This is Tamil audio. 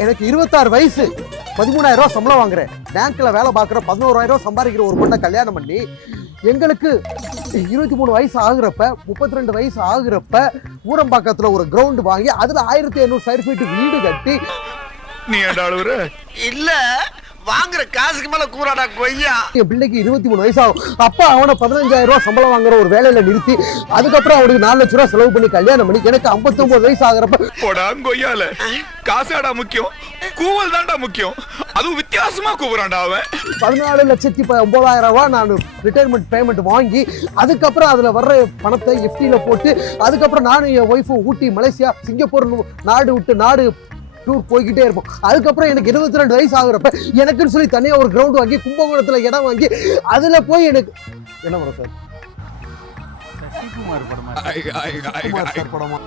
எனக்கு 26 வயசு, 13,000 ரூபாய் சம்பளம் வாங்குறேன். பேங்க்ல வேலை பார்க்குற 11,000 ரூபாய் சம்பாதிக்கிற ஒரு பொண்ணை கல்யாணம் பண்ணி எங்களுக்கு 23 வயசு ஆகுறப்ப, 32 வயசு ஆகுறப்ப ஊரம்பாக்கத்துல ஒரு கிரவுண்ட் வாங்கி அதுல 1,800 ஸ்கொயர் ஃபீட் வீடு கட்டி. நீ இல்ல வாங்குற காசுக்கு மேல கூறாடா கொய்யா. என் பிள்ளைக்கு 23 வயசு ஆகும். அப்பா அவனை 15,000 ரூபாய் சம்பளம் வாங்குற ஒரு வேலையில நிறுத்தி அதுக்கப்புறம் அவனுக்கு 4 லட்சம் ரூபாய் செலவு பண்ணி கல்யாணம் பண்ணி எனக்கு 59 வயசு ஆகுறப்ப போடா கொய்யால காசாடா முக்கியம், கூவல் தான்டா முக்கியம். அதுவும் வித்தியாசமா கூவுறான்டா அவன். 14,09,000 ரூபாய் நான் ரிட்டையர்மெண்ட் பேமெண்ட் வாங்கி அதுக்கப்புறம் அதுல வர்ற பணத்தை எஃப்டில போட்டு அதுக்கப்புறம் நானும் என் ஒய்ஃபும் ஊட்டி, மலேசியா, சிங்கப்பூர் நாடு விட்டு நாடு டூர் போய்கிட்டே இருப்போம். அதுக்கப்புறம் எனக்கு 22 வயசு ஆகுறப்ப எனக்குன்னு சொல்லி தனியா ஒரு கிரவுண்ட் வாங்கி கும்பகோணத்துல இடம் வாங்கி அதுல போய் எனக்கு என்ன வரும் சார்? சசிகுமார் படமா? படமா